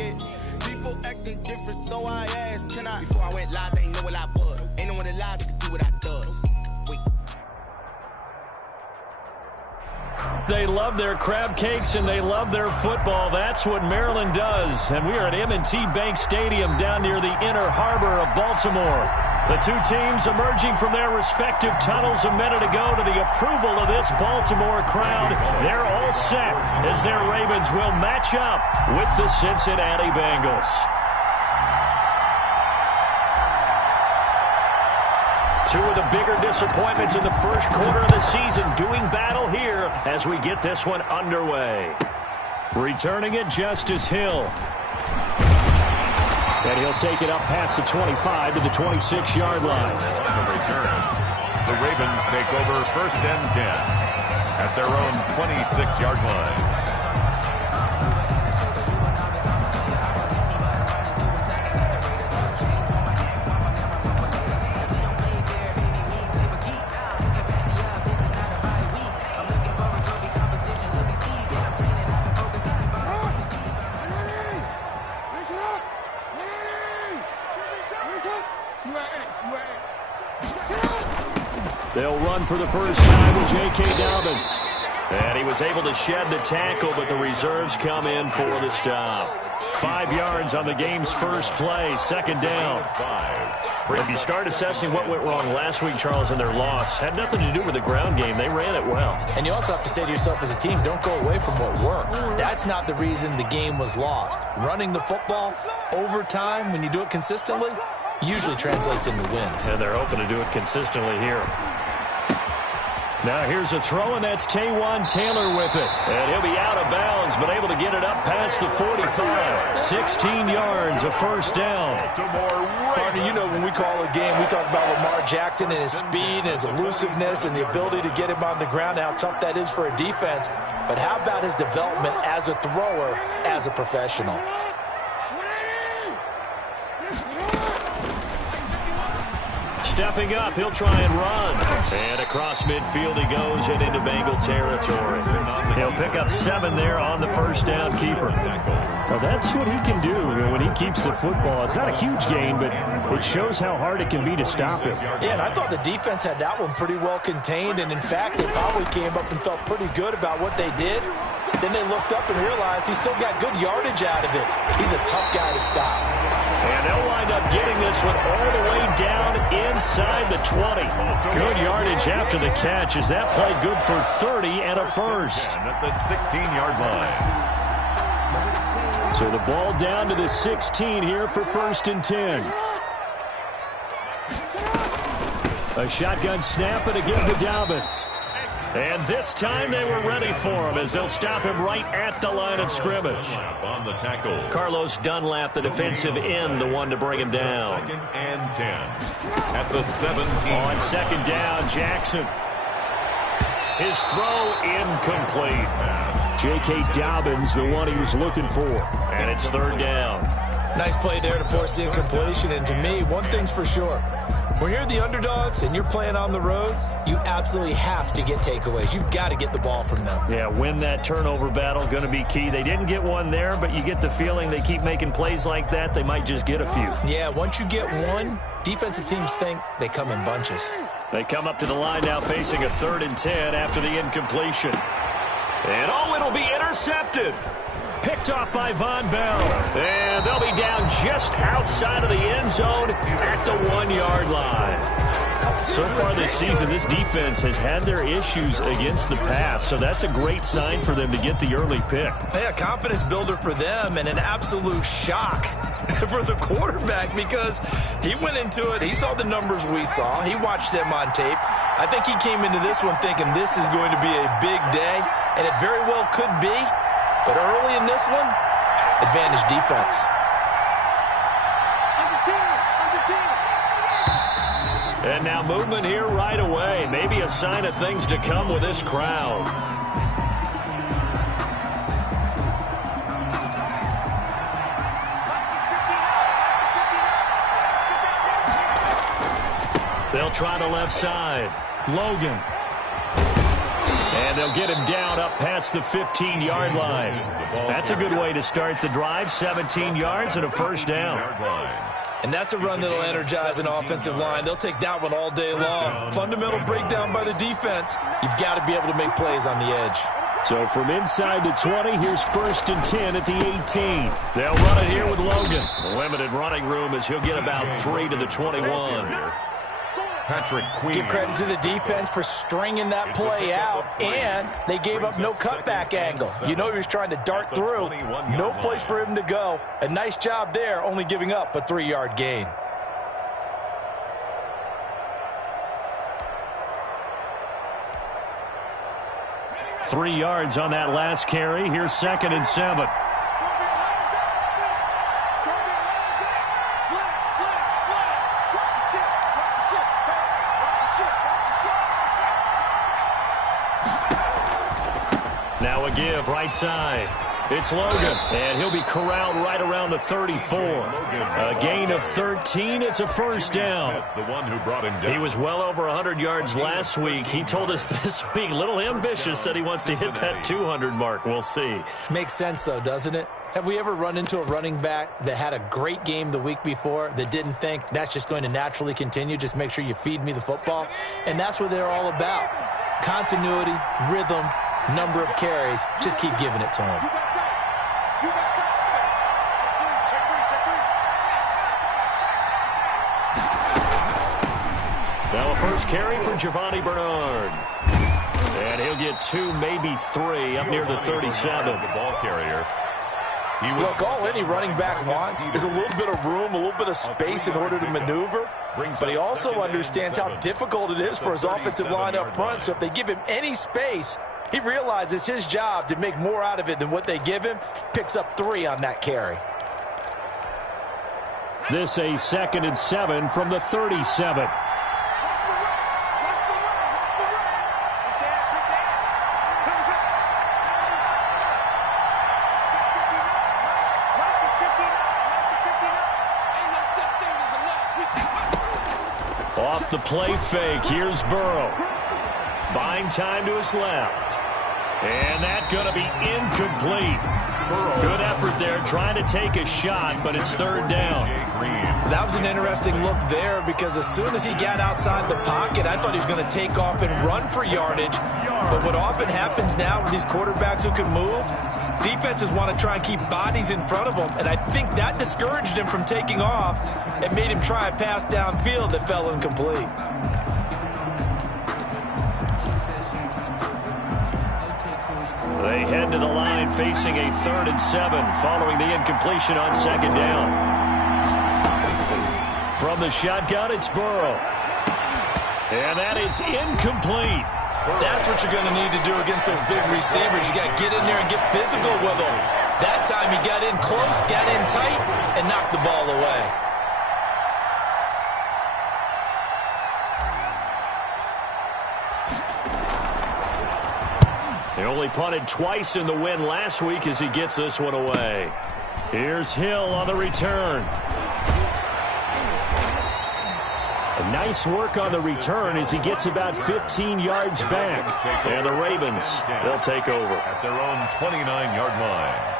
it. People acting different, so I asked, can I? Before I went live, they ain't know what I was. Ain't no one alive that could do what I does. Wait. They love their crab cakes and they love their football. That's what Maryland does. And we are at M&T Bank Stadium down near the inner harbor of Baltimore. The two teams emerging from their respective tunnels a minute ago to the approval of this Baltimore crowd. They're all set as their Ravens will match up with the Cincinnati Bengals. Two of the bigger disappointments in the first quarter of the season doing battle here as we get this one underway. Returning it, Justice Hill. And he'll take it up past the 25 to the 26-yard line. On the return, the Ravens take over 1st and 10 at their own 26-yard line. They'll run for the first time with J.K. Dobbins. And he was able to shed the tackle, but the reserves come in for the stop. 5 yards on the game's first play, 2nd down. If you start assessing what went wrong last week, Charles, in their loss, had nothing to do with the ground game. They ran it well. And you also have to say to yourself as a team, don't go away from what worked. That's not the reason the game was lost. Running the football over time, when you do it consistently, usually translates into wins. And they're hoping to do it consistently here. Now here's a throw, and that's Taywan Taylor with it. And he'll be out of bounds, but able to get it up past the 45. 16 yards, a first down. Partner, you know when we call a game, we talk about Lamar Jackson and his speed and his elusiveness and the ability to get him on the ground, how tough that is for a defense. But how about his development as a thrower, as a professional? Stepping up, he'll try and run. And across midfield he goes and into Bengal territory. He'll pick up 7 there on the first down keeper. Well, that's what he can do when he keeps the football. It's not a huge gain, but it shows how hard it can be to stop him. Yeah, and I thought the defense had that one pretty well contained. And, in fact, they probably came up and felt pretty good about what they did. Then they looked up and realized he still got good yardage out of it. He's a tough guy to stop. And they'll wind up getting this one all the way down inside the 20. Good yardage after the catch as that play good for 30 and a first. At the 16-yard line. So the ball down to the 16 here for 1st and 10. A shotgun snap and again to Dobbins. And this time they were ready for him as they'll stop him right at the line of scrimmage. On the tackle. Carlos Dunlap, the defensive end, the one to bring him down. 2nd and 10 at the 17. On 2nd down, Jackson. His throw incomplete. J.K. Dobbins, the one he was looking for. And it's 3rd down. Nice play there to force the incompletion. And to me, one thing's for sure. When you're the underdogs and you're playing on the road, you absolutely have to get takeaways. You've got to get the ball from them. Yeah, win that turnover battle, going to be key. They didn't get one there, but you get the feeling they keep making plays like that, they might just get a few. Yeah, once you get one, defensive teams think they come in bunches. They come up to the line now facing a 3rd and 10 after the incompletion. And it'll be intercepted. Picked off by Von Bell. And they'll be down just outside of the end zone at the 1-yard line. So far this season, this defense has had their issues against the pass, so that's a great sign for them to get the early pick. Yeah, confidence builder for them and an absolute shock for the quarterback because he went into it. He saw the numbers we saw. He watched them on tape. I think he came into this one thinking this is going to be a big day, and it very well could be. But early in this one, advantage defense. And now movement here right away. Maybe a sign of things to come with this crowd. They'll try the left side. Logan. And they'll get him down up past the 15-yard line. That's a good way to start the drive. 17 yards and a first down. And that's a run that'll energize an offensive line. They'll take that one all day long. Fundamental breakdown by the defense. You've got to be able to make plays on the edge. So from inside the 20, here's 1st and 10 at the 18. They'll run it here with Logan. Limited running room as he'll get about 3 to the 21. Patrick Queen. Give credit to the defense for stringing that play out, and they gave up no cutback angle. You know he was trying to dart through. No place for him to go. A nice job there, only giving up a 3-yard gain. Three yards on that last carry. Here's 2nd and 7. Now a give right side. It's Logan, and he'll be corralled right around the 34. A gain of 13. It's a first down. The one who brought him down. He was well over 100 yards last week. He told us this week, a little ambitious, said he wants to hit that 200 mark. We'll see. Makes sense, though, doesn't it? Have we ever run into a running back that had a great game the week before that didn't think that's just going to naturally continue? Just make sure you feed me the football. And that's what they're all about. Continuity, rhythm, number of carries. Just keep giving it to him. Now a first carry for Giovanni Bernard. And he'll get 2, maybe 3 up near the 37. The ball carrier. Look, all any running back wants is a little bit of room, a little bit of space in order to maneuver. But he also understands how difficult it is for his offensive line up front. So if they give him any space, he realizes his job to make more out of it than what they give him. Picks up 3 on that carry. This a 2nd and 7 from the 37. Off the play fake, here's Burrow. Buying time to his left. And that's going to be incomplete. Good effort there, trying to take a shot, but it's 3rd down. That was an interesting look there because as soon as he got outside the pocket, I thought he was going to take off and run for yardage. But what often happens now with these quarterbacks who can move, defenses want to try and keep bodies in front of them. And I think that discouraged him from taking off and made him try a pass downfield that fell incomplete. They head to the line facing a 3rd and 7 following the incompletion on 2nd down. From the shotgun, it's Burrow. And that is incomplete. That's what you're going to need to do against those big receivers. You got to get in there and get physical with them. That time he got in close, got in tight, and knocked the ball away. He only punted twice in the win last week as he gets this one away. Here's Hill on the return. A nice work on the return as he gets about 15 yards back. And the Ravens, they'll take over. At their own 29-yard line.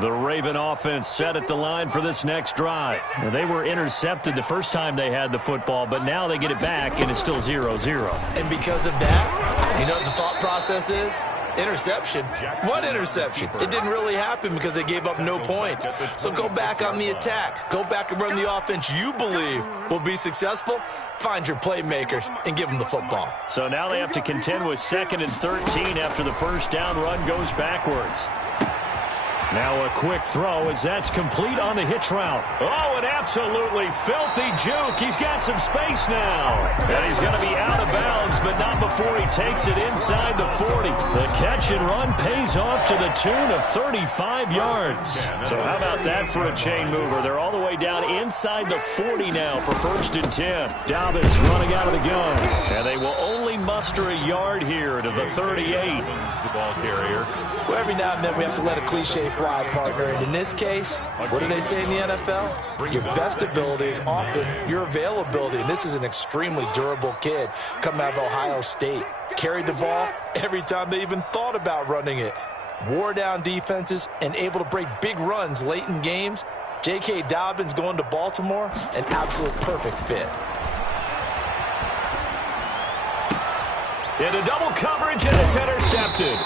The Raven offense set at the line for this next drive. Now, they were intercepted the first time they had the football, but now they get it back, and it's still 0-0. And because of that, you know what the thought process is? Interception. What interception? It didn't really happen because they gave up no points. So go back on the attack. Go back and run the offense you believe will be successful. Find your playmakers and give them the football. So now they have to contend with 2nd and 13 after the first down run goes backwards. Now a quick throw as that's complete on the hitch route. Oh, an absolutely filthy juke. He's got some space now. And he's going to be out of bounds, but not before before he takes it inside the 40. The catch and run pays off to the tune of 35 yards. So how about that for a chain mover? They're all the way down inside the 40 now for 1st and 10. Dobbins running out of the gun. And they will only muster a yard here to the 38. The ball carrier. Well, every now and then we have to let a cliche fly, partner. And in this case, what do they say in the NFL? Your best ability is often your availability. And this is an extremely durable kid coming out of Ohio State. Carried the ball every time they even thought about running it. Wore down defenses and able to break big runs late in games. J.K. Dobbins going to Baltimore, an absolute perfect fit. Into double coverage, and it's intercepted.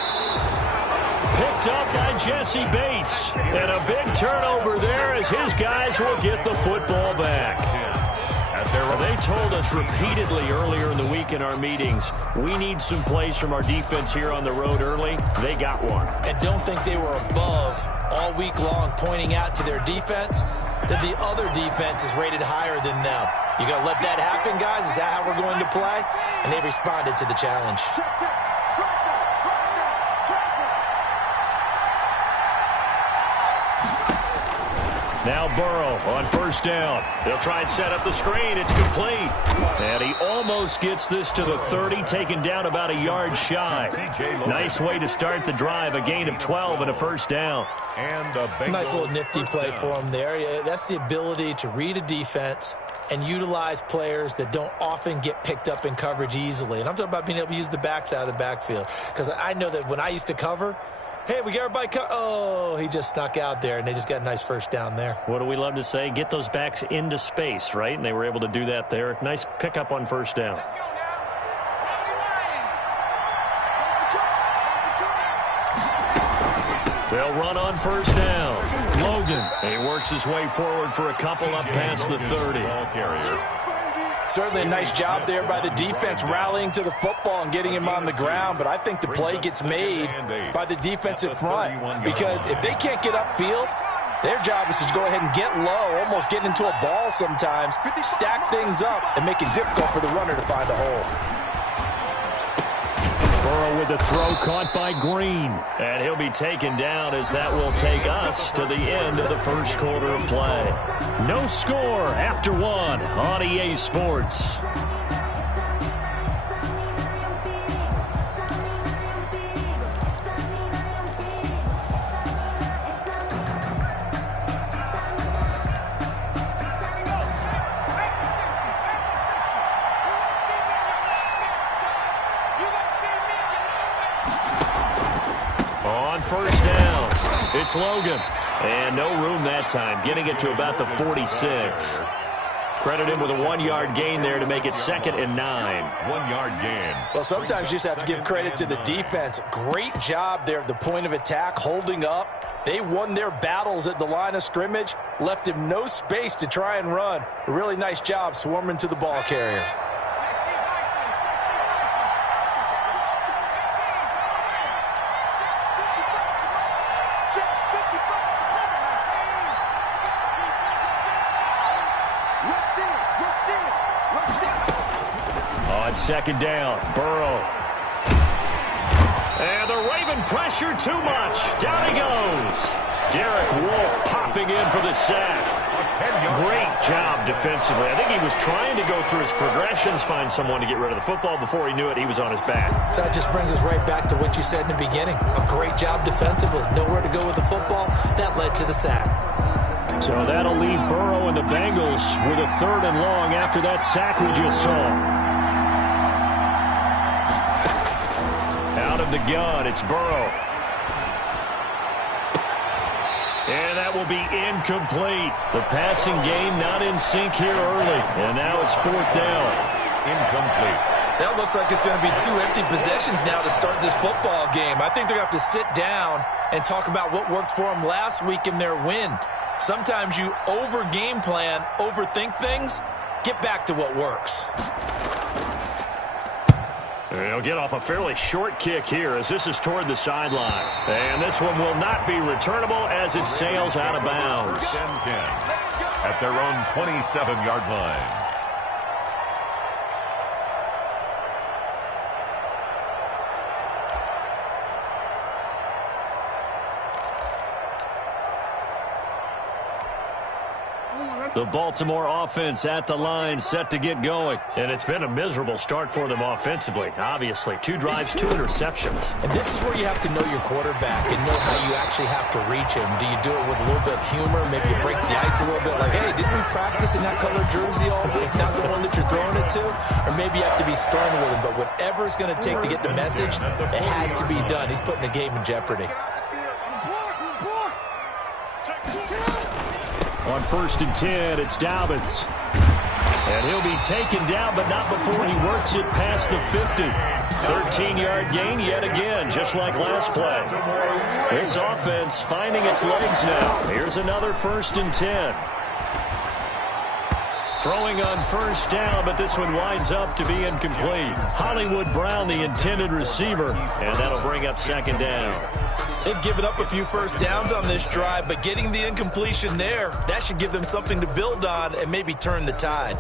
Picked up by Jesse Bates. And a big turnover there as his guys will get the football back. They told us repeatedly earlier in the week in our meetings, we need some plays from our defense here on the road early. They got one. And don't think they were above all week long pointing out to their defense that the other defense is rated higher than them. You going to let that happen, guys? Is that how we're going to play? And they responded to the challenge. Now Burrow on 1st down. They'll try and set up the screen. It's complete. And he almost gets this to the 30, taken down about a yard shy. Nice way to start the drive. A gain of 12 and a 1st down. And nice little nifty play for him there. That's the ability to read a defense and utilize players that don't often get picked up in coverage easily. And I'm talking about being able to use the backs out of the backfield. Because I know that when I used to cover, hey, we got everybody oh, he just snuck out there, and they just got a nice 1st down there. What do we love to say? Get those backs into space, right? And they were able to do that there. Nice pickup on 1st down. They'll run on 1st down. Logan, he works his way forward for a couple up past the 30. Certainly a nice job there by the defense rallying to the football and getting him on the ground, but I think the play gets made by the defensive front because if they can't get upfield, their job is to go ahead and get low, almost get into a ball sometimes, stack things up, and make it difficult for the runner to find a hole. Burrow with the throw caught by Green. And he'll be taken down as that will take us to the end of the 1st quarter of play. No score after 1 on EA Sports. On 1st down, it's Logan. And no room that time, getting it to about the 46. Credit him with a 1-yard gain there to make it 2nd and 9. 1-yard gain. Well, sometimes you just have to give credit to the defense. Great job there at the point of attack, holding up. They won their battles at the line of scrimmage, left him no space to try and run. A really nice job swarming to the ball carrier. On 2nd down, Burrow. And the Raven pressure too much. Down he goes. Derek Wolfe popping in for the sack. Great job defensively. I think he was trying to go through his progressions, find someone to get rid of the football. Before he knew it, he was on his back. So that just brings us right back to what you said in the beginning. A great job defensively. Nowhere to go with the football. That led to the sack. So that'll leave Burrow and the Bengals with a 3rd and long after that sack we just saw. Out of the gun, it's Burrow. And that will be incomplete. The passing game not in sync here early. And now it's 4th down. Incomplete. That looks like it's going to be 2 empty possessions now to start this football game. I think they're going to have to sit down and talk about what worked for them last week in their win. Sometimes you over-game plan, overthink things. Get back to what works. They'll get off a fairly short kick here as this is toward the sideline. And this one will not be returnable as it sails out of bounds. 1st and 10 at their own 27-yard line. The Baltimore offense at the line, set to get going. And it's been a miserable start for them offensively. Obviously, 2 drives, 2 interceptions. And this is where you have to know your quarterback and know how you actually have to reach him. Do you do it with a little bit of humor? Maybe you break the ice a little bit like, hey, didn't we practice in that color jersey all week, not the one that you're throwing it to? Or maybe you have to be stern with him. But whatever it's going to take to get the message, it has to be done. He's putting the game in jeopardy. On 1st and 10, it's Dobbins. And he'll be taken down, but not before he works it past the 50. 13-yard gain yet again, just like last play. This offense finding its legs now. Here's another 1st and 10. Throwing on 1st down, but this one winds up to be incomplete. Hollywood Brown, the intended receiver, and that'll bring up 2nd down. They've given up a few 1st downs on this drive, but getting the incompletion there, that should give them something to build on and maybe turn the tide.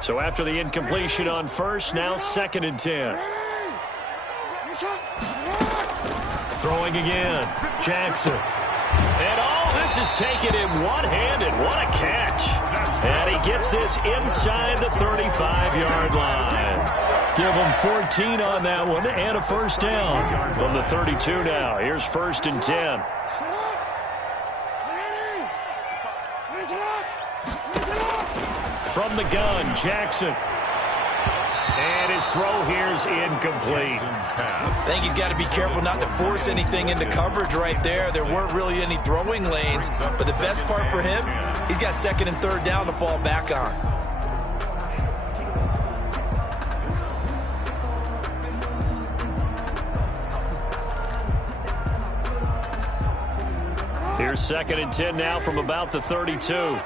So after the incompletion on 1st, now 2nd and 10. Throwing again, Jackson. And this is taken in one-handed. What a catch. And he gets this inside the 35-yard line. Give him 14 on that one and a 1st down from the 32 now. Here's 1st and 10. From the gun, Jackson. And his throw here's incomplete. I think he's got to be careful not to force anything into coverage right there. There weren't really any throwing lanes, but the best part for him, he's got 2nd and 3rd down to fall back on. Here's 2nd and 10 now from about the 32.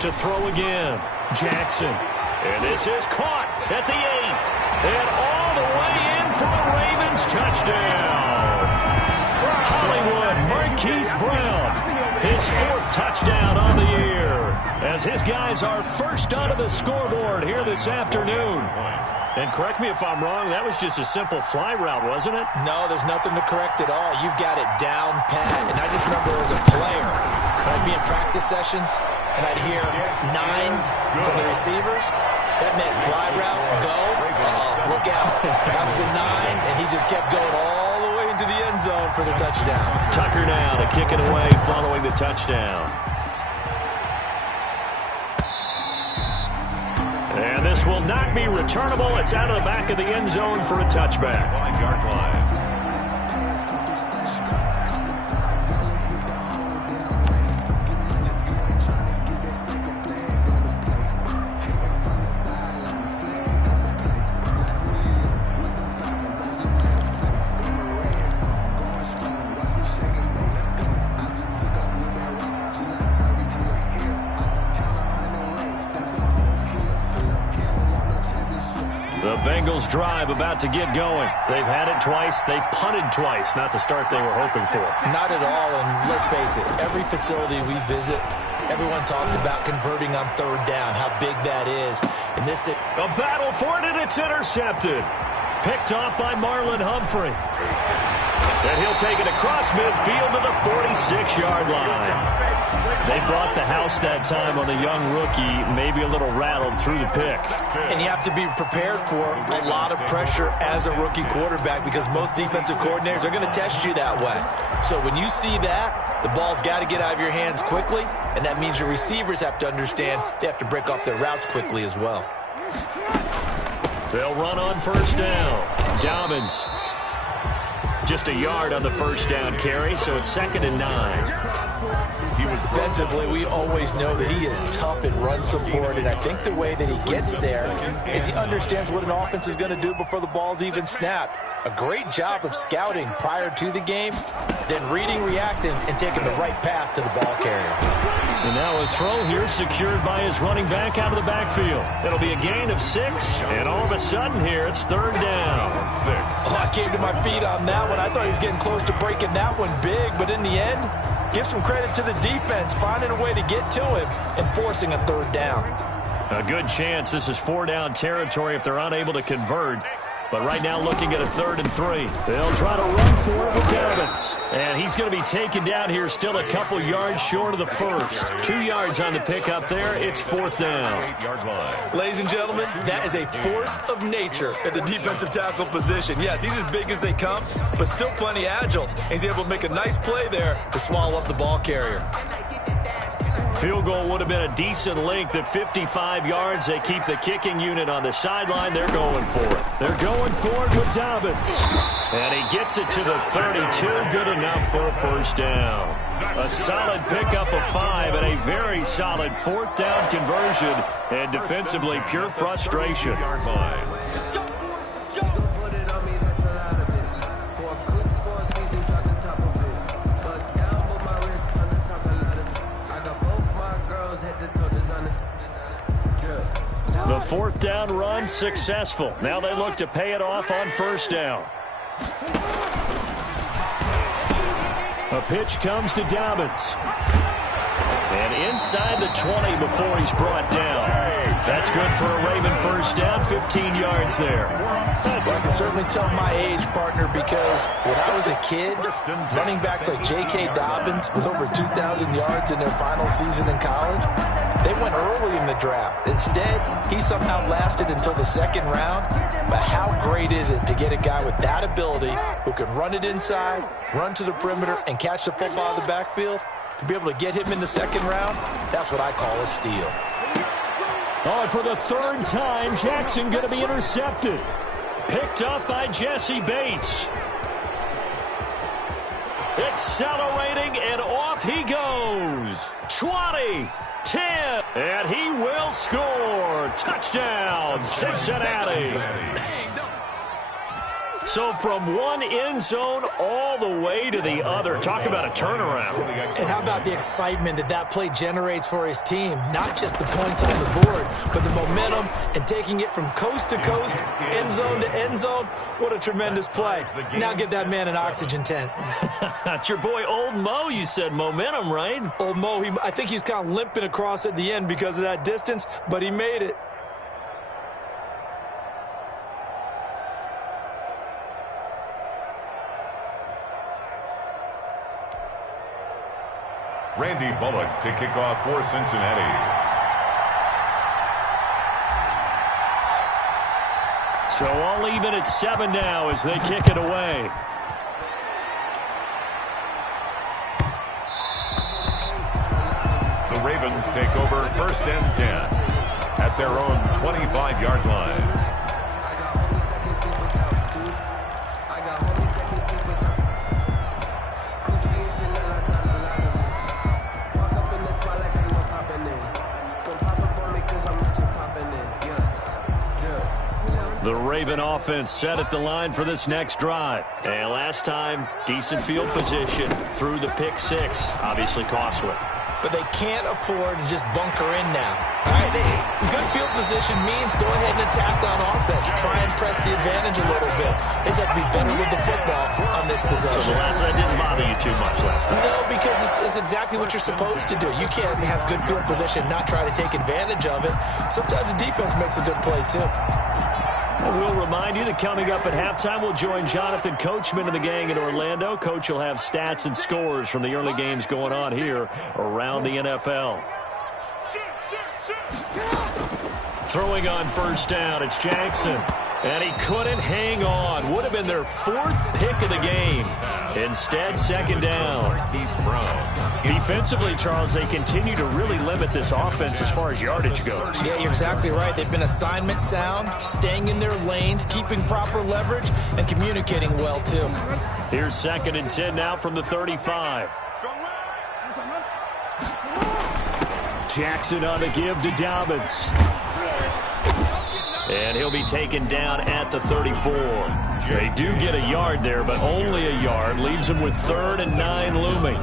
To throw again, Jackson. And this is caught at the 8. And all the way in for a Ravens touchdown. Hollywood Marquise Brown, his 4th touchdown on the year, as his guys are first onto the scoreboard here this afternoon. And correct me if I'm wrong, that was just a simple fly route, wasn't it? No, there's nothing to correct at all. You've got it down pat. And I just remember as a player, when I'd be in practice sessions, and I'd hear 9 from the receivers, that meant fly route, go, look out. That was the 9, and he just kept going all the way into the end zone for the touchdown. Tucker now to kick it away following the touchdown. And this will not be returnable. It's out of the back of the end zone for a touchback. 5-yard line. Bengals drive about to get going. They've had it twice. They've punted twice. Not the start they were hoping for. Not at all, and let's face it, every facility we visit, everyone talks about converting on 3rd down, how big that is. And this is a battle for it, and it's intercepted. Picked off by Marlon Humphrey. And he'll take it across midfield to the 46-yard line. They brought the house that time on the young rookie, maybe a little rattled through the pick. And you have to be prepared for a lot of pressure as a rookie quarterback because most defensive coordinators are going to test you that way. So when you see that, the ball's got to get out of your hands quickly, and that means your receivers have to understand they have to break off their routes quickly as well. They'll run on 1st down. Dobbins. Just a yard on the 1st down carry, so it's 2nd and 9. Defensively, we always know that he is tough in run support, and I think the way that he gets there is he understands what an offense is going to do before the ball's even snapped. A great job of scouting prior to the game, then reading, reacting, and taking the right path to the ball carrier. And now a throw here secured by his running back out of the backfield. It'll be a gain of 6, and all of a sudden here it's 3rd down. Oh, I came to my feet on that one. I thought he was getting close to breaking that one big, but in the end, give some credit to the defense, finding a way to get to him and forcing a 3rd down. A good chance this is 4-down territory if they're unable to convert. But right now looking at a 3rd and 3. They'll try to run for it with Dobbins. And he's going to be taken down here still a couple yards short of the first. 2 yards on the pickup there. It's 4th down. 8-yard line. Ladies and gentlemen, that is a force of nature at the defensive tackle position. Yes, he's as big as they come, but still plenty agile. He's able to make a nice play there to swallow up the ball carrier. Field goal would have been a decent length at 55 yards. They keep the kicking unit on the sideline. They're going for it. They're going for it with Dobbins. And he gets it to the 32. Good enough for a 1st down. A solid pickup of 5 and a very solid 4th down conversion. And defensively, pure frustration. 8-yard line. The 4th down run successful. Now they look to pay it off on 1st down. A pitch comes to Dobbins. And inside the 20 before he's brought down. That's good for a Raven 1st down, 15 yards there. Well, I can certainly tell my age, partner, because when I was a kid, running backs like J.K. Dobbins with over 2,000 yards in their final season in college, they went early in the draft. Instead, he somehow lasted until the 2nd round. But how great is it to get a guy with that ability who can run it inside, run to the perimeter, and catch the football in the backfield? To be able to get him in the 2nd round, that's what I call a steal. Oh, and for the 3rd time, Jackson going to be intercepted. Picked up by Jesse Bates. Accelerating, and off he goes. 20, 10, and he will score. Touchdown, Cincinnati. So from one end zone all the way to the other. Talk about a turnaround. And how about the excitement that play generates for his team? Not just the points on the board, but the momentum and taking it from coast to coast, end zone to end zone. What a tremendous play. Now get that man an oxygen tent. It's your boy Old Mo, you said. Momentum, right? Old Mo, I think he's kind of limping across at the end because of that distance, but he made it. Randy Bullock to kick off for Cincinnati. So all even at 7 now as they kick it away. The Ravens take over 1st and 10 at their own 25-yard line. The Raven offense set at the line for this next drive. And last time, decent field position through the pick 6. Obviously costly. But they can't afford to just bunker in now. All right, good field position means go ahead and attack on offense. Try and press the advantage a little bit. They just have to be better with the football on this possession. So the last one didn't bother you too much last time. No, because it's exactly what you're supposed to do. You can't have good field position and not try to take advantage of it. Sometimes the defense makes a good play, too. And we'll remind you that coming up at halftime, we'll join Jonathan Coachman and the gang in Orlando. Coach will have stats and scores from the early games going on here around the NFL. Throwing on 1st down, it's Jackson. And he couldn't hang on. Would have been their 4th pick of the game. Instead, 2nd down. Defensively, Charles, they continue to really limit this offense as far as yardage goes. Yeah, you're exactly right. They've been assignment sound, staying in their lanes, keeping proper leverage, and communicating well, too. Here's 2nd and 10 now from the 35. Jackson on the give to Dobbins. And he'll be taken down at the 34. They do get a yard there, but only a yard. Leaves them with 3rd and 9 looming.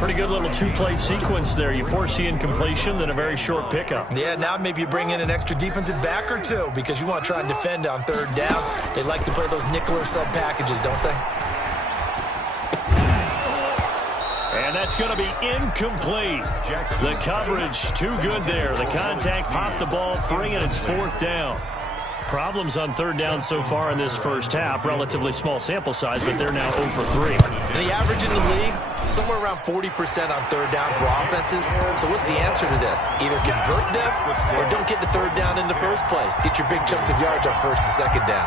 Pretty good little 2-play sequence there. You force the incompletion, then a very short pickup. Yeah, now maybe you bring in an extra defensive back or two because you want to try and defend on 3rd down. They like to play those nickel or sub packages, don't they? And that's going to be incomplete. The coverage too good there. The contact popped the ball free, and it's fourth down. Problems on third down so far in this first half. Relatively small sample size, but they're now 0 for 3. And the average in the league, somewhere around 40% on third down for offenses. So what's the answer to this? Either convert them or don't get the third down in the first place. Get your big chunks of yards on first and second down.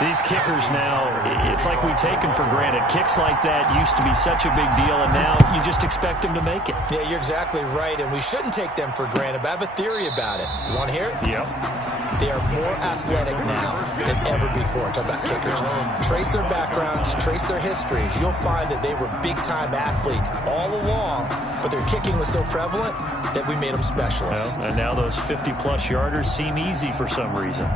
These kickers now, it's like we take them for granted. Kicks like that used to be such a big deal, and now you just expect them to make it. Yeah, you're exactly right, and we shouldn't take them for granted, but I have a theory about it. You want to hear it? Yep. They are more athletic now than ever before. Talk about kickers. Trace their backgrounds, trace their histories. You'll find that they were big-time athletes all along, but their kicking was so prevalent that we made them specialists. Well, and now those 50-plus yarders seem easy for some reason.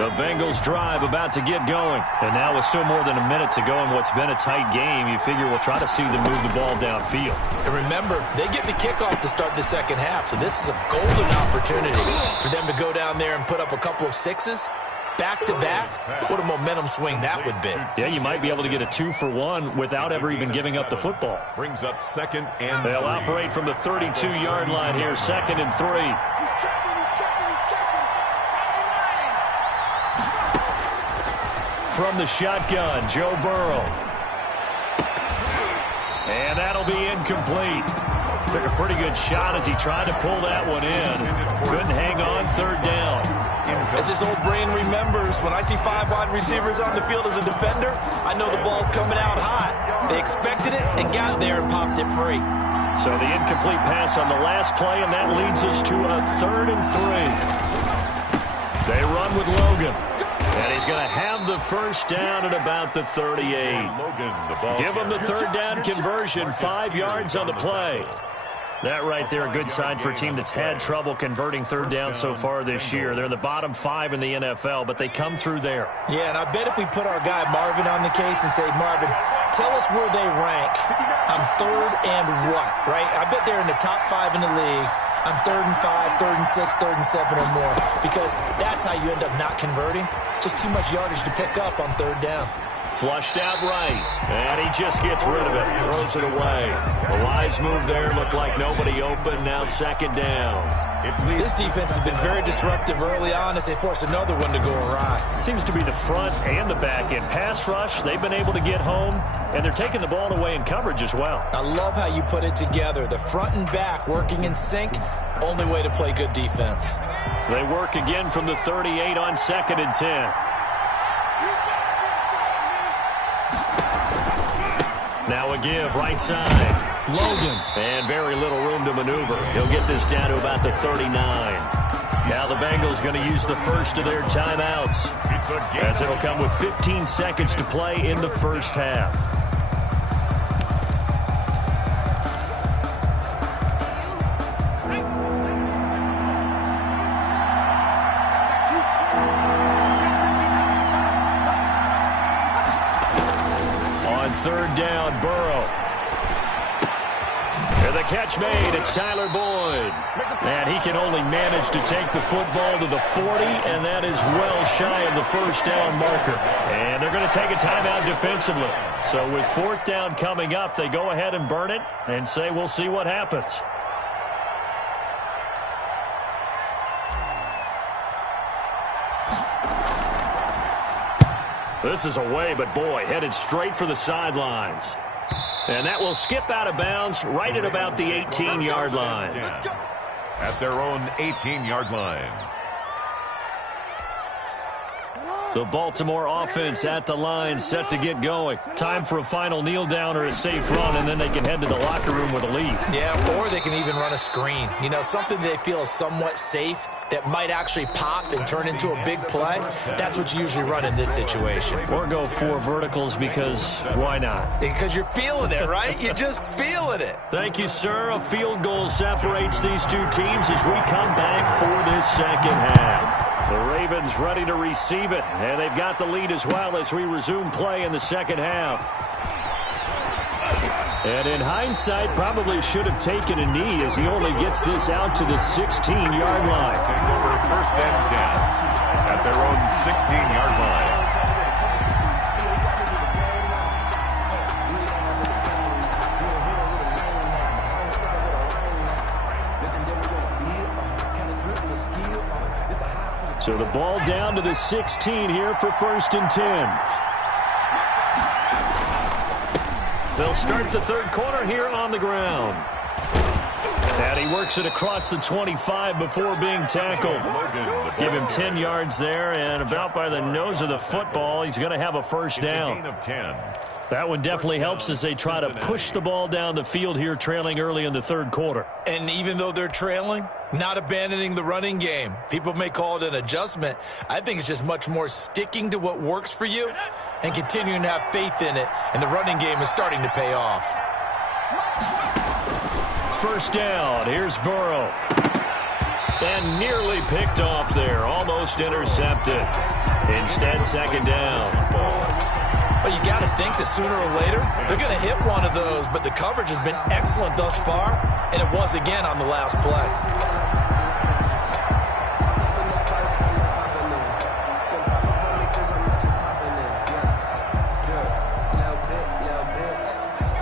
The Bengals drive about to get going. And now with still more than a minute to go in what's been a tight game, you figure we'll try to see them move the ball downfield. And remember, they get the kickoff to start the second half, so this is a golden opportunity for them to go down there and put up a couple of sixes back-to-back. What a momentum swing that would be. Yeah, you might be able to get a 2-for-1 without ever even giving up the football. Brings up second and They'll 3. operate from the 32-yard line here, second and 3. From the shotgun, Joe Burrow. And that'll be incomplete. Took a pretty good shot as he tried to pull that one in. Couldn't hang on, third down. As this old brain remembers, when I see 5 wide receivers on the field as a defender, I know the ball's coming out hot. They expected it and got there and popped it free. So the incomplete pass on the last play, and that leads us to a 3rd and 3. They run with Logan. And he's going to have the first down at about the 38. Give him the third down conversion, 5 yards on the play. That right there, a good sign for a team that's had trouble converting third down so far this year. They're in the bottom 5 in the NFL, but they come through there. Yeah, and I bet if we put our guy Marvin on the case and say, Marvin, tell us where they rank on third and what, right? I bet they're in the top 5 in the league on 3rd and 5, 3rd and 6, 3rd and 7 or more, because that's how you end up not converting. Just too much yardage to pick up on third down. Flushed out right, and he just gets rid of it, throws it away. A wise move there, looked like nobody open, now second down. This defense has been very disruptive early on as they force another one to go awry. Seems to be the front and the back end. Pass rush, they've been able to get home, and they're taking the ball away in coverage as well. I love how you put it together. The front and back working in sync, only way to play good defense. They work again from the 38 on 2nd and 10. Now a give, right side. Logan. And very little room to maneuver. He'll get this down to about the 39. Now the Bengals going to use the first of their timeouts, as it'll come with 15 seconds to play in the first half. On third down, Burrow. And the catch made, it's Tyler Boyd. And he can only manage to take the football to the 40, and that is well shy of the first down marker. And they're going to take a timeout defensively. So with 4th down coming up, they go ahead and burn it and say we'll see what happens. This is away, but boy, headed straight for the sidelines. And that will skip out of bounds right at about the 18-yard line. At their own 18-yard line. The Baltimore offense at the line, set to get going. Time for a final kneel down or a safe run, and then they can head to the locker room with a lead. Yeah, or they can even run a screen. You know, something they feel is somewhat safe that might actually pop and turn into a big play. That's what you usually run in this situation. Or go 4 verticals because why not? Because you're feeling it, right? You're just feeling it. Thank you, sir. A field goal separates these two teams as we come back for this second half. The Ravens ready to receive it, and they've got the lead as well as we resume play in the second half. And in hindsight, probably should have taken a knee as he only gets this out to the 16-yard line. Take over 1st and 10 at their own 16-yard line. So the ball down to the 16 here for 1st and 10. They'll start the third quarter here on the ground. And he works it across the 25 before being tackled. Give him 10 yards there, and about by the nose of the football, he's going to have a first down. That one definitely helps as they try to push the ball down the field here, trailing early in the third quarter. And even though they're trailing, not abandoning the running game. People may call it an adjustment. I think it's just much more sticking to what works for you and continuing to have faith in it. And the running game is starting to pay off. First down. Here's Burrow. And nearly picked off there. Almost intercepted. Instead, second down. Well, you got to think that sooner or later they're going to hit one of those, but the coverage has been excellent thus far, and it was again on the last play.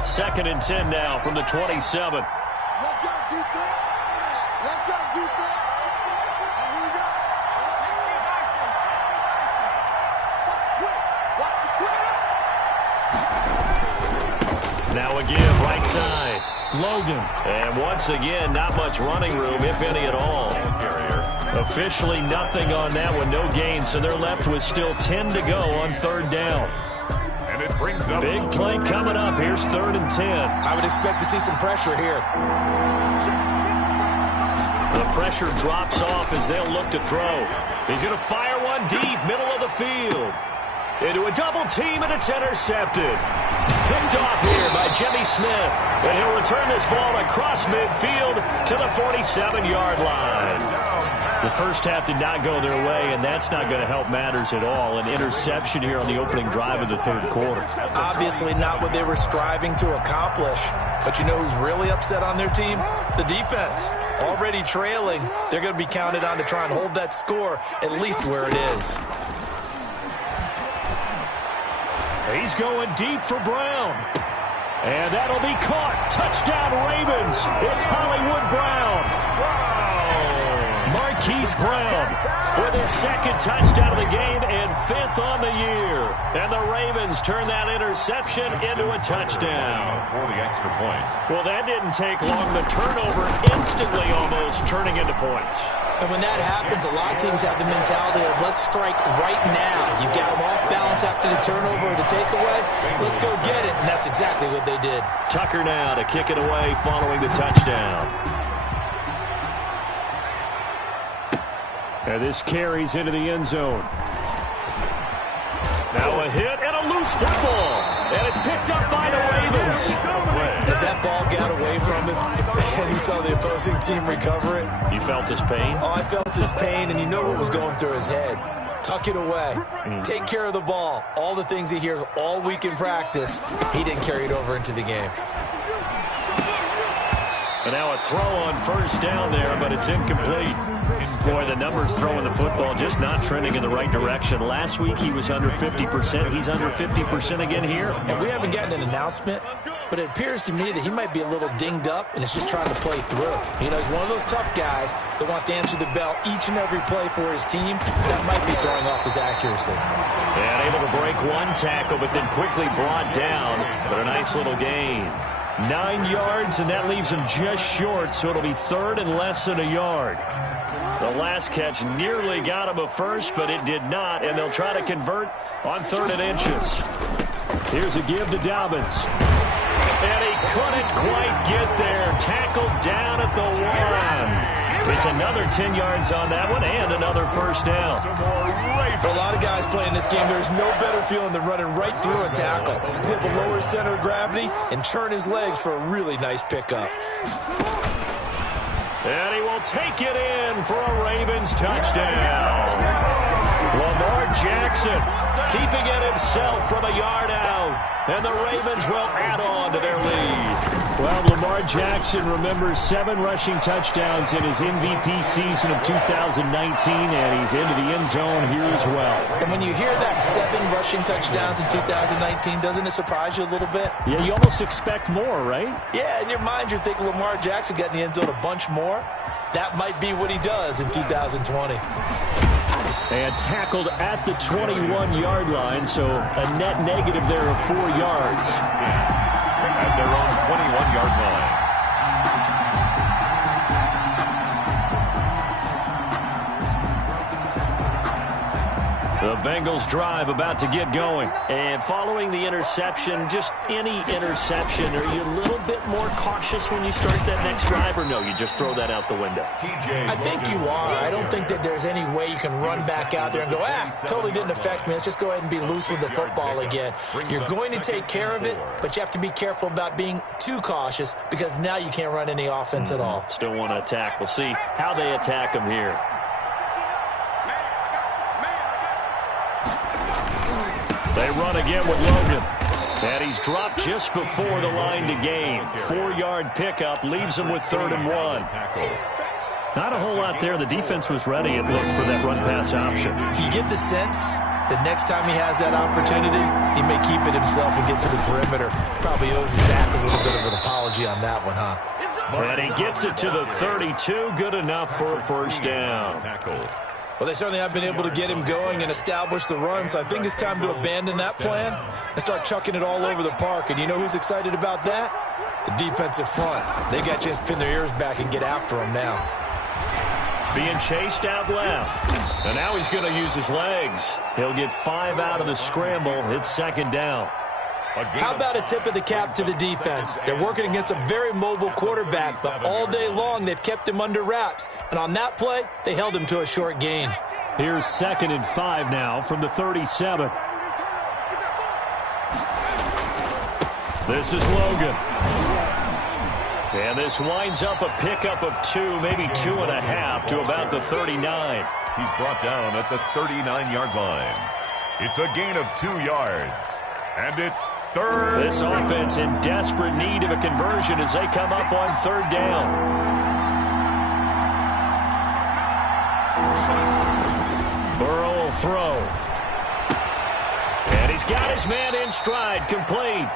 Second and 10 now from the 27. Let's go, defense. Let's go, defense. And here we go. Watch the twitch. Watch the twitch. Now again, right side. Logan. And once again, not much running room, if any at all. Officially nothing on that one, no gain, so they're left with still 10 to go on third down. And it brings up Big play coming up. Here's 3rd and 10. I would expect to see some pressure here. The pressure drops off as they'll look to throw. He's going to fire one deep, middle of the field. Into a double team, and it's intercepted. Picked off here by Jimmy Smith. And he'll return this ball across midfield to the 47-yard line. The first half did not go their way, and that's not going to help matters at all. An interception here on the opening drive of the third quarter. Obviously not what they were striving to accomplish. But you know who's really upset on their team? The defense. Already trailing, they're going to be counted on to try and hold that score at least where it is. He's going deep for Brown. And that'll be caught. Touchdown, Ravens. It's Hollywood Brown. Marquise Brown with his second touchdown of the game and 5th on the year. And the Ravens turn that interception into a touchdown. for the extra point. Well, that didn't take long. The turnover instantly almost turning into points. And when that happens, a lot of teams have the mentality of let's strike right now. You got them off balance after the turnover or the takeaway. Let's go get it. And that's exactly what they did. Tucker now to kick it away following the touchdown. And this carries into the end zone. Now a hit and a loose football. And it's picked up by the Ravens. As that ball got away from him and he saw the opposing team recover it. You felt his pain? Oh, I felt his pain, and you know what was going through his head. Tuck it away. Take care of the ball. All the things he hears all week in practice, he didn't carry it over into the game. And now a throw on first down there, but it's incomplete. Boy, the numbers throwing the football just not trending in the right direction. Last week he was under 50%. He's under 50% again here. And we haven't gotten an announcement, but it appears to me that he might be a little dinged up and is just trying to play through. You know, he's one of those tough guys that wants to answer the bell each and every play for his team. That might be throwing off his accuracy. And able to break one tackle, but then quickly brought down. But a nice little gain. 9 yards, and that leaves him just short, so it'll be third and less than a yard. The last catch nearly got him a first, but it did not, and they'll try to convert on 3rd and inches. Here's a give to Dobbins. And he couldn't quite get there. Tackled down at the 1. It's another 10 yards on that one and another first down. For a lot of guys playing this game, there's no better feeling than running right through a tackle. He's able to lower his center of gravity and turn his legs for a really nice pickup. And he will take it in for a Ravens touchdown. Lamar Jackson keeping it himself from a yard out. And the Ravens will add on to their lead. Well, Lamar Jackson remembers 7 rushing touchdowns in his MVP season of 2019, and he's into the end zone here as well. And when you hear that 7 rushing touchdowns in 2019, doesn't it surprise you a little bit? Yeah, you almost expect more, right? Yeah, in your mind you're thinking Lamar Jackson got in the end zone a bunch more. That might be what he does in 2020. And tackled at the 21-yard line, so a net negative there of 4 yards. At their own 21-yard line. The Bengals drive about to get going. And following the interception, just any interception, are you a little bit more cautious when you start that next drive, or no, you just throw that out the window? I think you are. I don't think that there's any way you can run back out there and go, totally didn't affect me. Let's just go ahead and be loose with the football again. You're going to take care of it, but you have to be careful about being too cautious because now you can't run any offense at all. Still want to attack. We'll see how they attack them here. They run again with Logan. And he's dropped just before the line to gain. 4-yard pickup leaves him with 3rd and 1. Not a whole lot there. The defense was ready, it looked, for that run-pass option. You get the sense that next time he has that opportunity, he may keep it himself and get to the perimeter. Probably owes Zach a little bit of an apology on that one, huh? And he gets it to the 32. Good enough for a first down. Well, they certainly have been able to get him going and establish the run, so I think it's time to abandon that plan and start chucking it all over the park. And you know who's excited about that? The defensive front. They got a chance to pin their ears back and get after him now. Being chased out left. And now he's going to use his legs. He'll get 5 out of the scramble. It's 2nd down. How about a tip of the cap to the defense? They're working against a very mobile quarterback, but all day long they've kept him under wraps. And on that play, they held him to a short gain. Here's 2nd and 5 now from the 37. This is Logan. And this winds up a pickup of 2, maybe 2.5 to about the 39. He's brought down at the 39-yard line. It's a gain of 2 yards. And it's 3rd. This offense in desperate need of a conversion as they come up on 3rd down. Burrow will throw. And he's got his man in stride, complete.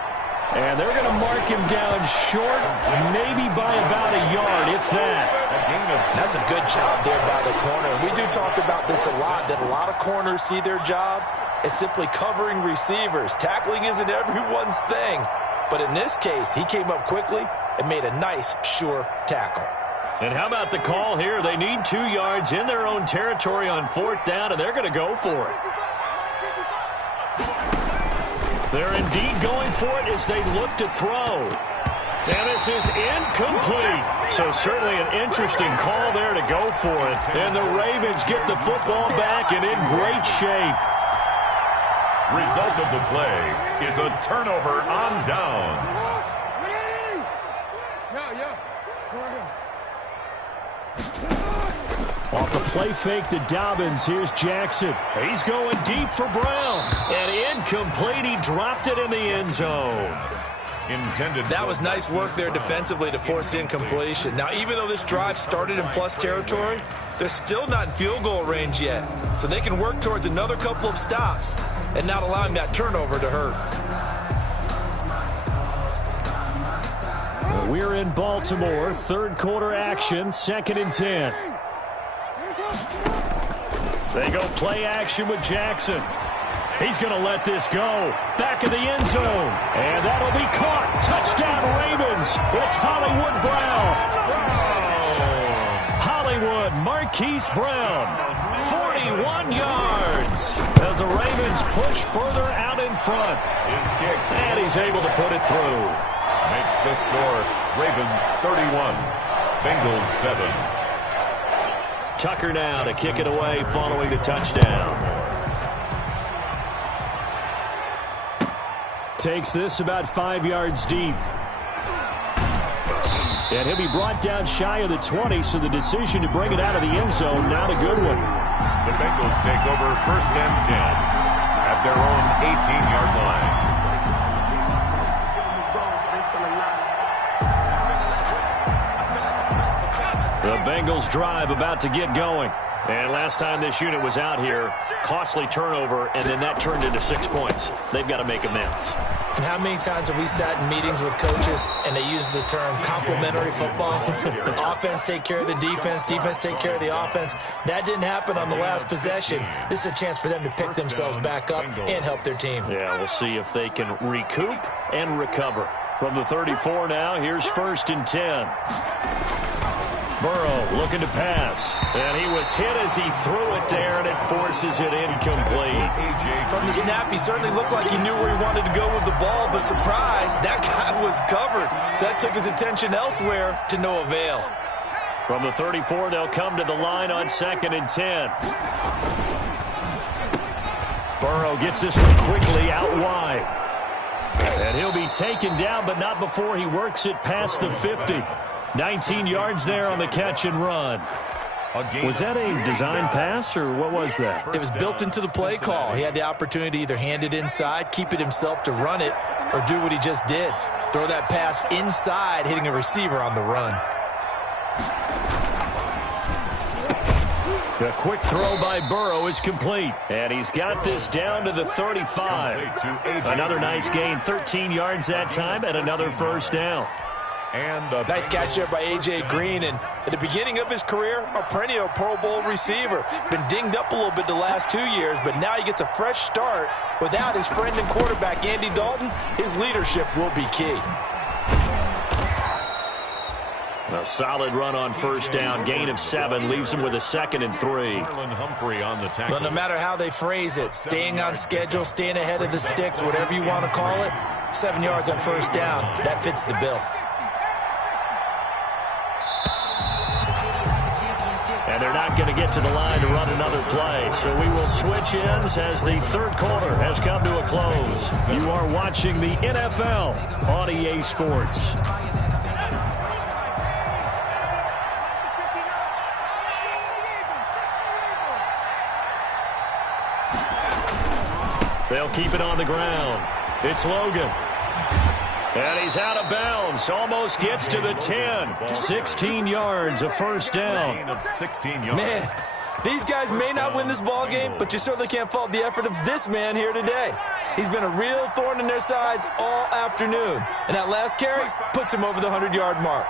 And they're going to mark him down short, maybe by about a yard, if that. That's a good job there by the corner. We do talk about this a lot, that a lot of corners see their job as simply covering receivers. Tackling isn't everyone's thing. But in this case, he came up quickly and made a nice, sure tackle. And how about the call here? They need 2 yards in their own territory on 4th down, and they're going to go for it. They're indeed going for it as they look to throw. And this is incomplete. So certainly an interesting call there to go for it. And the Ravens get the football back and in great shape. Result of the play is a turnover on downs. Off the play fake to Dobbins, here's Jackson. He's going deep for Brown. And incomplete, he dropped it in the end zone. That was nice work there defensively to force incompletion. Now, even though this drive started in plus territory, they're still not in field goal range yet. So they can work towards another couple of stops and not allowing that turnover to hurt. We're in Baltimore, 3rd quarter action, 2nd and 10. They go play action with Jackson. He's going to let this go. Back of the end zone. And that'll be caught. Touchdown Ravens. It's Hollywood Brown. Hollywood Marquise Brown. 41 yards. As the Ravens push further out in front. His kick. And he's able to put it through. Makes the score Ravens 31, Bengals 7. Tucker now to kick it away following the touchdown. Takes this about 5 yards deep. And he'll be brought down shy of the 20, so the decision to bring it out of the end zone, not a good one. The Bengals take over 1st and 10 at their own 18-yard line. The Bengals drive about to get going. And last time this unit was out here, costly turnover, and then that turned into 6 points. They've got to make amends. And how many times have we sat in meetings with coaches and they use the term complementary football? Offense take care of the defense, defense take care of the offense. That didn't happen on the last possession. This is a chance for them to pick themselves back up and help their team. Yeah, we'll see if they can recoup and recover. From the 34 now, here's 1st and 10. Burrow looking to pass, and he was hit as he threw it there, and it forces it incomplete. From the snap, he certainly looked like he knew where he wanted to go with the ball, but surprise, that guy was covered. So that took his attention elsewhere to no avail. From the 34, they'll come to the line on 2nd and 10. Burrow gets this one quickly out wide. And he'll be taken down, but not before he works it past the 50. 19 yards there on the catch and run. Was that a design pass, or what was that? It was built into the play call. He had the opportunity to either hand it inside, keep it himself to run it, or do what he just did. Throw that pass inside, hitting a receiver on the run. The quick throw by Burrow is complete, and he's got this down to the 35. Another nice gain, 13 yards that time, and another 1st down. And nice catch there by A.J. Green, and at the beginning of his career, a perennial Pro Bowl receiver. Been dinged up a little bit the last 2 years, but now he gets a fresh start. Without his friend and quarterback, Andy Dalton, his leadership will be key. A solid run on 1st down. Gain of 7 leaves him with a 2nd and 3. Well, no matter how they phrase it, staying on schedule, staying ahead of the sticks, whatever you want to call it, 7 yards on 1st down, that fits the bill. And they're not going to get to the line to run another play. So we will switch ends as the 3rd quarter has come to a close. You are watching the NFL on EA Sports. They'll keep it on the ground. It's Logan. And he's out of bounds. Almost gets to the 10. 16 yards, a 1st down. Man, these guys may not win this ball game, but you certainly can't fault the effort of this man here today. He's been a real thorn in their sides all afternoon. And that last carry puts him over the 100-yard mark.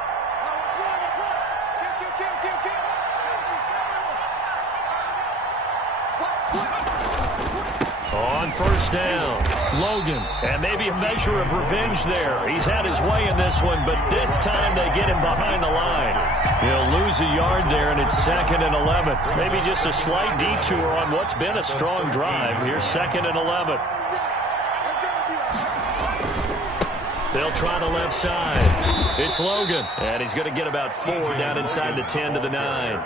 On 1st down, Logan. And maybe a measure of revenge there. He's had his way in this one, but this time they get him behind the line. He'll lose a yard there, and it's 2nd and 11. Maybe just a slight detour on what's been a strong drive. Here's 2nd and 11. They'll try the left side. It's Logan. And he's going to get about 4 down inside the 10 to the 9.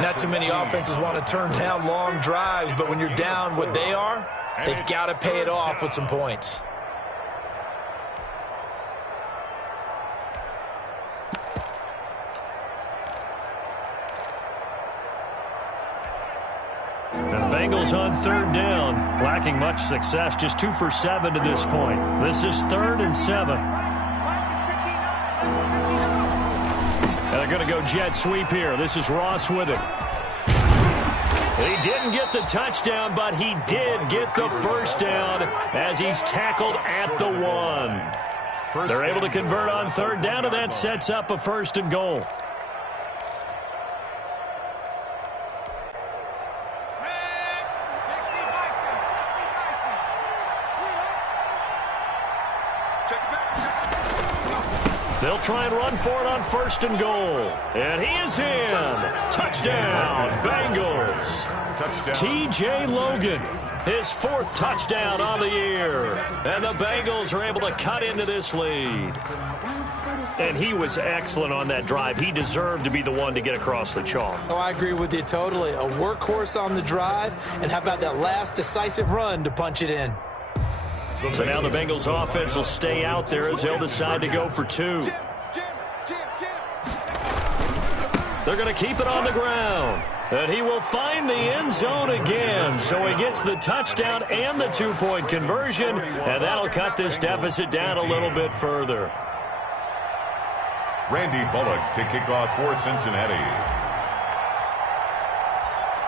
Not too many offenses want to turn down long drives, but when you're down what they are, they've got to pay it off with some points. And the Bengals on 3rd down, lacking much success, just 2 for 7 to this point. This is 3rd and 7. And they're going to go jet sweep here. This is Ross with it. He didn't get the touchdown, but he did get the 1st down as he's tackled at the 1. They're able to convert on 3rd down, and that sets up a 1st and goal. They'll try and run for it on 1st and goal. And he is in. Touchdown, Bengals. T.J. Logan, his 4th touchdown on the year. And the Bengals are able to cut into this lead. And he was excellent on that drive. He deserved to be the one to get across the chalk. Oh, I agree with you totally. A workhorse on the drive. And how about that last decisive run to punch it in? So now the Bengals offense will stay out there as they'll decide to go for 2. They're going to keep it on the ground. And he will find the end zone again. So he gets the touchdown and the two-point conversion, and that'll cut this deficit down a little bit further. Randy Bullock to kick off for Cincinnati.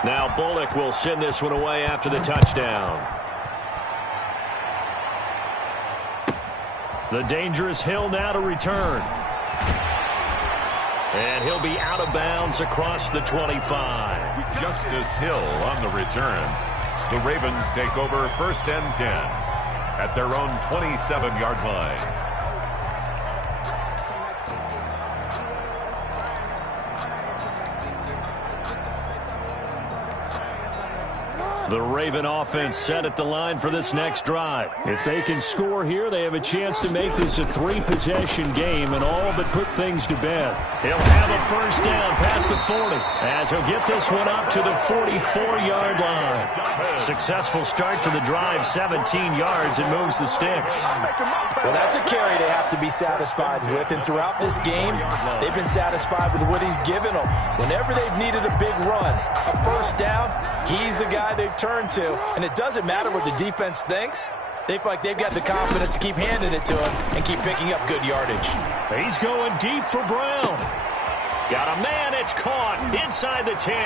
Now Bullock will send this one away after the touchdown. The dangerous Hill now to return. And he'll be out of bounds across the 25. Justice Hill on the return. The Ravens take over 1st and 10 at their own 27-yard line. The Raven offense set at the line for this next drive. If they can score here, they have a chance to make this a 3-possession game and all but put things to bed. He'll have a first down past the 40 as he'll get this one up to the 44-yard line. Successful start to the drive, 17 yards, and moves the sticks. Well, that's a carry they have to be satisfied with, and throughout this game, they've been satisfied with what he's given them. Whenever they've needed a big run, a first down, he's the guy they've turned to, and it doesn't matter what the defense thinks. They feel like they've got the confidence to keep handing it to him and keep picking up good yardage. He's going deep for Brown. Got a man, it's caught inside the 10.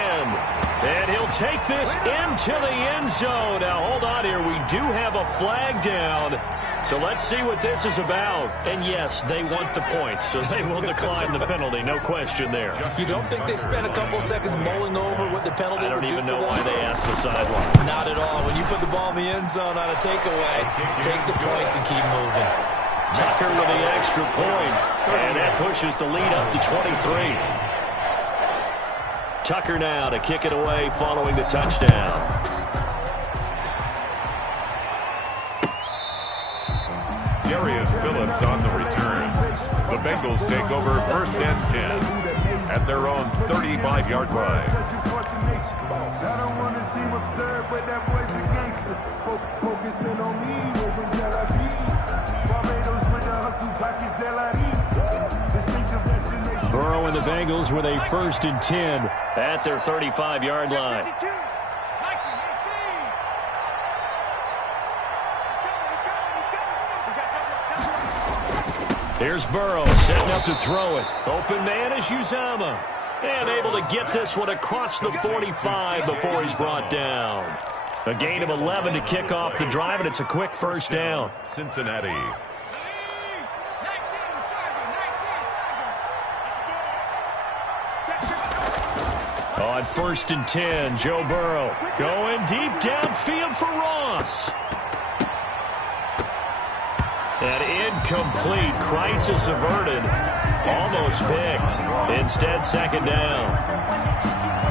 And he'll take this into the end zone. Now, hold on here. We do have a flag down. So let's see what this is about. And, yes, they want the points, so they will decline the penalty. No question there. You don't think they spent a couple seconds mulling over what the penalty would do for them? I don't even know why they asked the sideline. Not at all. When you put the ball in the end zone on a takeaway, take the points and keep moving. Tucker with the extra point, and that pushes the lead up to 23. Tucker now to kick it away following the touchdown. Darius Phillips on the return. The Bengals take over 1st and 10 at their own 35-yard line. I don't want to seem absurd, but that boy's a gangster. Focusing on me, we're from Tel Aviv. Barbados with the hustle, pockets LREs. Distinctive destination. Burrow and the Bengals with a 1st and 10 at their 35-yard line. Here's Burrow setting up to throw it. Open man is Uzama. And able to get this one across the 45 before he's brought down. A gain of 11 to kick off the drive, and it's a quick first down. Cincinnati. On 1st and 10, Joe Burrow going deep downfield for Ross. And incomplete. Crisis averted. Almost picked. Instead, 2nd down.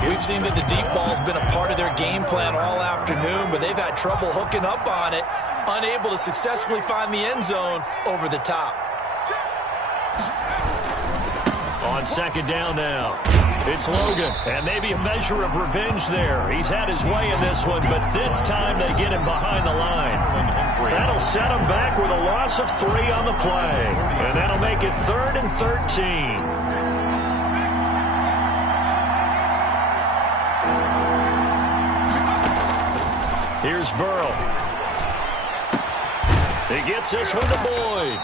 We've seen that the deep ball's been a part of their game plan all afternoon, but they've had trouble hooking up on it, unable to successfully find the end zone over the top. On 2nd down now. It's Logan, and maybe a measure of revenge there. He's had his way in this one, but this time they get him behind the line. That'll set him back with a loss of 3 on the play, and that'll make it 3rd and 13. Here's Burrow. He gets this one to Boyd.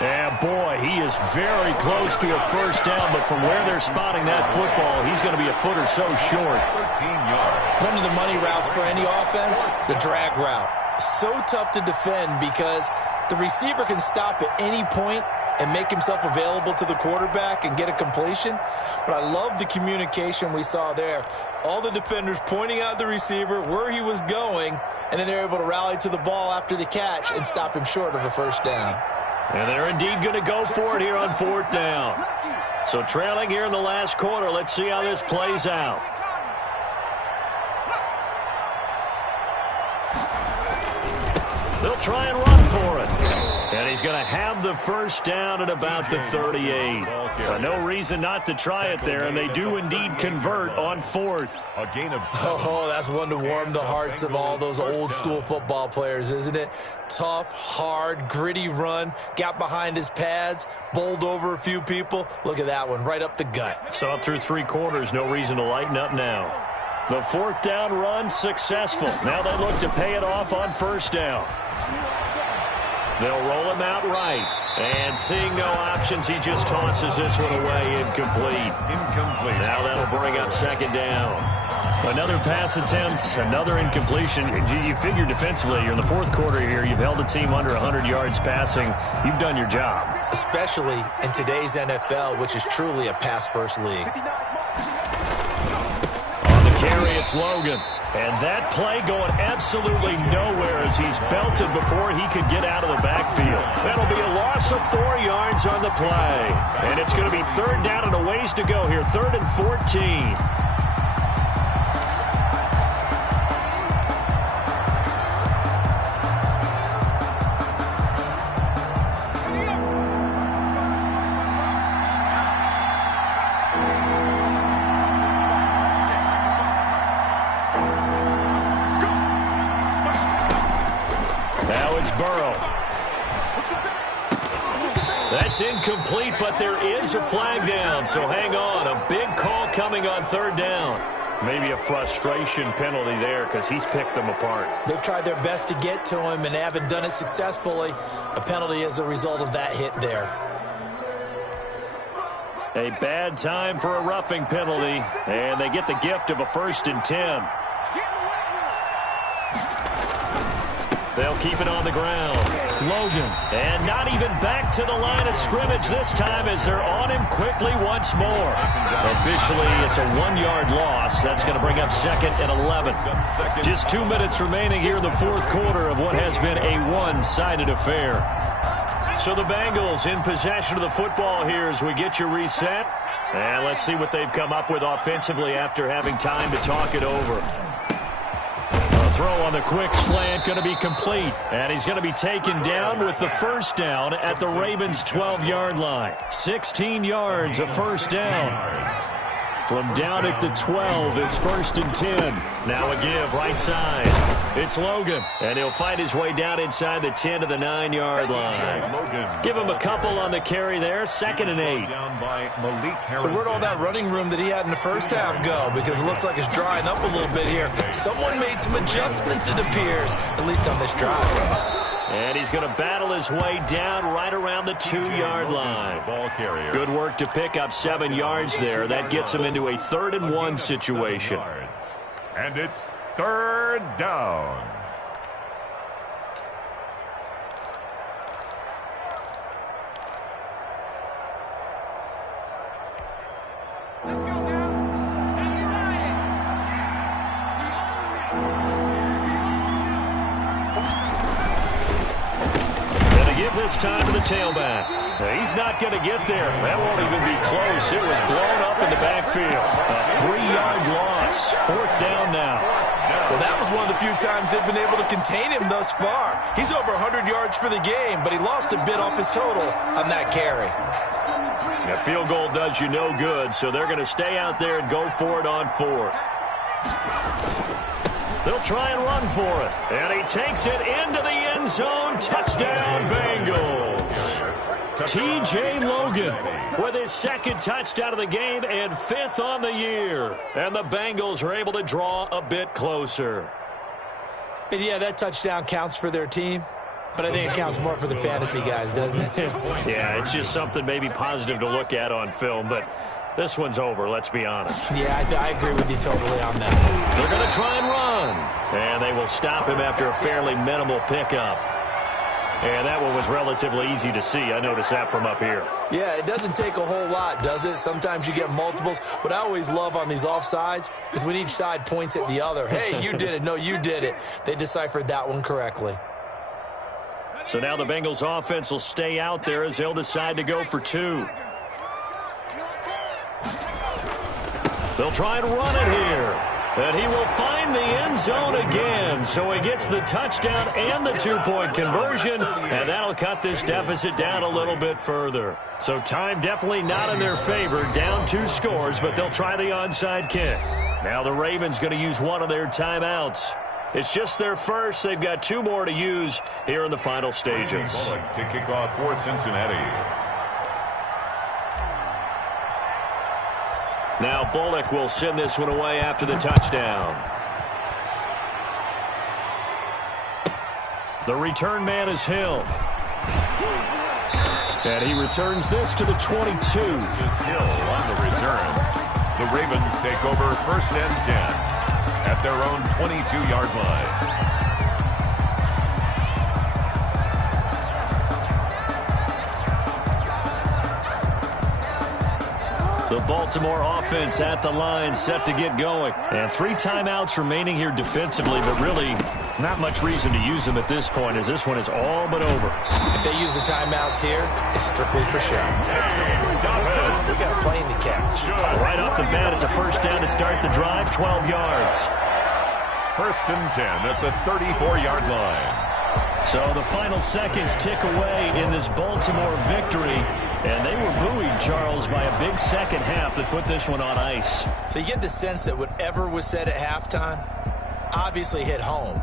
And, boy, he is very close to a first down, but from where they're spotting that football, he's going to be a foot or so short. 13 yards. One of the money routes for any offense, the drag route. So tough to defend because the receiver can stop at any point and make himself available to the quarterback and get a completion. But I love the communication we saw there. All the defenders pointing out the receiver, where he was going, and then they're able to rally to the ball after the catch and stop him short of a first down. And they're indeed going to go for it here on 4th down. So trailing here in the last quarter, let's see how this plays out. They'll try and run for it. And he's going to have the first down at about the 38. No reason not to try it there, and they do indeed convert on 4th. A gain of 7. Oh, that's one to warm the hearts of all those old-school football players, isn't it? Tough, hard, gritty run, got behind his pads, bowled over a few people. Look at that one, right up the gut. So up through 3 quarters, no reason to lighten up now. The 4th down run successful. Now they look to pay it off on 1st down. They'll roll him out right. And seeing no options, he just tosses this one away. Incomplete. Now that'll bring up 2nd down. Another pass attempt, another incompletion. You figure defensively, you're in the 4th quarter here. You've held the team under 100 yards passing. You've done your job. Especially in today's NFL, which is truly a pass-first league. On the carry, it's Logan. And that play going absolutely nowhere as he's belted before he could get out of the backfield. That'll be a loss of 4 yards on the play. And it's going to be 3rd down and a ways to go here. 3rd and 14. That's incomplete, but there is a flag down, so hang on. A big call coming on 3rd down. Maybe a frustration penalty there because he's picked them apart. They've tried their best to get to him and haven't done it successfully. A penalty as a result of that hit there. A bad time for a roughing penalty, and they get the gift of a 1st and 10. They'll keep it on the ground. Logan, and not even back to the line of scrimmage this time as they're on him quickly once more. Officially, it's a 1-yard loss. That's going to bring up 2nd and 11. Just 2 minutes remaining here in the 4th quarter of what has been a one-sided affair. So the Bengals in possession of the football here as we get you reset. And let's see what they've come up with offensively after having time to talk it over. Throw on the quick slant going to be complete, and he's going to be taken down with the 1st down at the Ravens' 12-yard line. 16 yards, a 1st down. From down at the 12, it's 1st and 10. Now a give right side. It's Logan, and he'll fight his way down inside the 10 to the 9-yard line. Give him a couple on the carry there, 2nd and 8. So where'd all that running room that he had in the first half go? Because it looks like it's drying up a little bit here. Someone made some adjustments, it appears, at least on this drive. And he's going to battle his way down right around the 2-yard line. Good work to pick up 7 yards there. That gets him into a 3rd and 1 situation. And it's 3rd down. This time to the tailback. He's not going to get there. That won't even be close. It was blown up in the backfield. A 3-yard loss. 4th down now. Well, that was one of the few times they've been able to contain him thus far. He's over 100 yards for the game, but he lost a bit off his total on that carry. A field goal does you no good, so they're going to stay out there and go for it on 4th. They'll try and run for it. And he takes it into the end zone. Touchdown, Bengals. T.J. Logan with his 2nd touchdown of the game and 5th on the year. And the Bengals are able to draw a bit closer. And yeah, that touchdown counts for their team. But I think it counts more for the fantasy guys, doesn't it? Yeah, it's just something maybe positive to look at on film. But this one's over, let's be honest. Yeah, I agree with you totally on that. They're going to try and run. And they will stop him after a fairly minimal pickup. And that one was relatively easy to see. I noticed that from up here. Yeah, it doesn't take a whole lot, does it? Sometimes you get multiples. What I always love on these offsides is when each side points at the other. Hey, you did it. No, you did it. They deciphered that one correctly. So now the Bengals offense will stay out there as they'll decide to go for 2. They'll try and run it here. And he will find the end zone again. So he gets the touchdown and the 2-point conversion. And that'll cut this deficit down a little bit further. So time definitely not in their favor. Down 2 scores, but they'll try the onside kick. Now the Ravens going to use one of their timeouts. It's just their first. They've got 2 more to use here in the final stages. To kick off for Cincinnati. Now Bullock will send this one away after the touchdown. The return man is Hill. And he returns this to the 22. This is Hill on the return. The Ravens take over 1st and 10 at their own 22-yard line. The Baltimore offense at the line, set to get going. And 3 timeouts remaining here defensively, but really not much reason to use them at this point, as this one is all but over. If they use the timeouts here, it's strictly for show. We got a plane to catch. Right off the bat, it's a 1st down to start the drive, 12 yards. 1st and 10 at the 34-yard line. So the final seconds tick away in this Baltimore victory. And they were buoyed, Charles, by a big second half that put this one on ice. So you get the sense that whatever was said at halftime obviously hit home.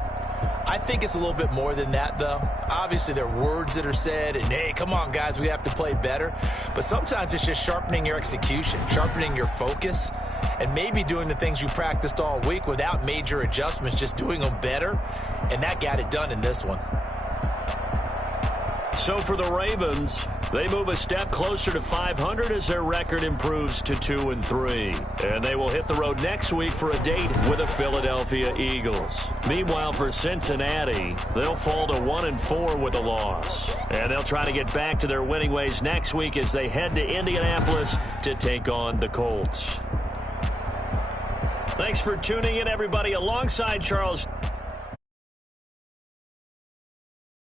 I think it's a little bit more than that, though. Obviously, there are words that are said, and, hey, come on, guys, we have to play better. But sometimes it's just sharpening your execution, sharpening your focus, and maybe doing the things you practiced all week without major adjustments, just doing them better. And that got it done in this one. So for the Ravens, they move a step closer to 500 as their record improves to 2-3. And they will hit the road next week for a date with the Philadelphia Eagles. Meanwhile, for Cincinnati, they'll fall to 1-4 with a loss. And they'll try to get back to their winning ways next week as they head to Indianapolis to take on the Colts. Thanks for tuning in, everybody. Alongside Charles